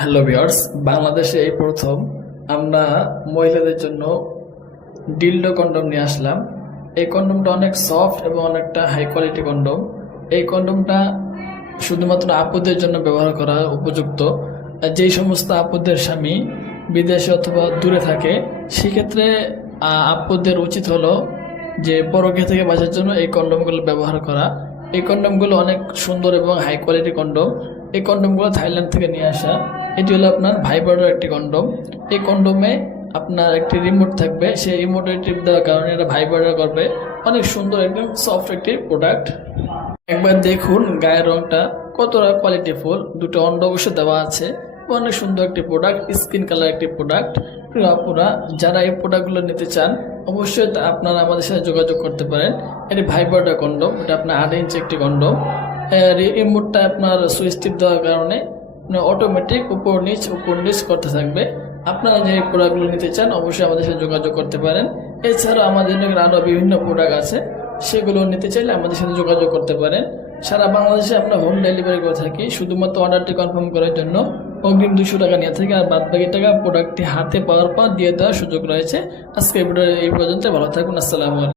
Hello viewers, বাংলাদেশে এই প্রথম আমরা মহিলাদের জন্য ডিলডো কন্ডম নিয়ে আসলাম। এই কন্ডমটা অনেক সফট এবং অনেকটা হাই কোয়ালিটি কন্ডম। এই কন্ডমটা শুধুমাত্র আপুদের জন্য ব্যবহার করা উপযুক্ত। যেই সমস্ত আপুদের স্বামী বিদেশে অথবা দূরে থাকে, সেক্ষেত্রে আপুদের উচিত হলো যে পরকীয়া থেকে বাঁচার জন্য এই কন্ডমগুলো ব্যবহার করা। এই কন্ডমগুলো অনেক সুন্দর এবং হাই কোয়ালিটি কন্ডম। এই কন্ডমগুলো থাইল্যান্ড থেকে নিয়ে আসা। এটি হলো আপনার ভাইব্রার একটি কন্ডম। এই কন্ডমে আপনার একটি রিমোট থাকবে, সেই রিমোটে টিপ দেওয়ার কারণে এটা ভাইব্রেট করবে। অনেক সুন্দর একদম সফট একটি প্রোডাক্ট। একবার দেখুন গায়ের রংটা কতটা কোয়ালিটিফুল। দুটো অন্ড অবশ্য দেওয়া আছে। অনেক সুন্দর একটি প্রোডাক্ট, স্কিন কালার একটি প্রোডাক্ট। আপনারা যারা এই প্রোডাক্টগুলো নিতে চান অবশ্যই আপনারা আমাদের সাথে যোগাযোগ করতে পারেন। এটি ভাইব্রেট কন্ডম, এটা আপনার 8 ইঞ্চি একটি কন্ডম। রিমোটটা আপনার সুইচ টিপ দেওয়ার কারণে অটোমেটিক উপর নিচ করতে থাকবে। আপনারা যে প্রোডাক্টগুলো নিতে চান অবশ্যই আমাদের সাথে যোগাযোগ করতে পারেন। এছাড়াও আমাদের আরও বিভিন্ন প্রোডাক্ট আছে, সেগুলো নিতে চাইলে আমাদের সাথে যোগাযোগ করতে পারেন। সারা বাংলাদেশে আমরা হোম ডেলিভারি করে থাকি। শুধুমাত্র অর্ডারটি কনফার্ম করার জন্য অগ্রিম 200 টাকা নিয়ে থাকি, আর বাদ বাকি টাকা প্রোডাক্টটি হাতে পাওয়ার পর দিয়ে দেওয়ার সুযোগ রয়েছে। আজকে এই ভিডিও এই পর্যন্ত। ভালো থাকুন। আসসালামু আলাইকুম।